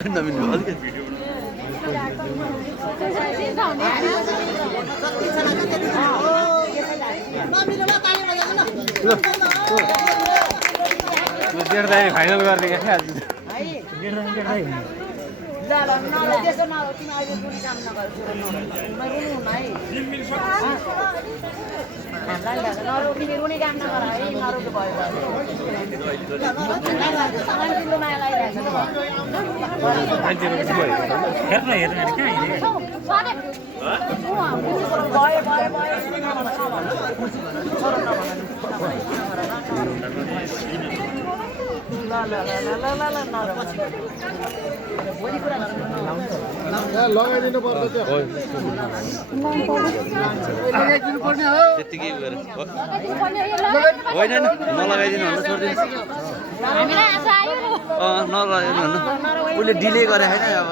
नमिल्नु अलिकति फाइनल गर्ने क्या लगाइदिनु पर्छ त्यतिकै गरेर होइन नलगाइदिनु भन्दा छोडिदिनु नलगाइदिनु भन्नु उसले डिले गरे होइन अब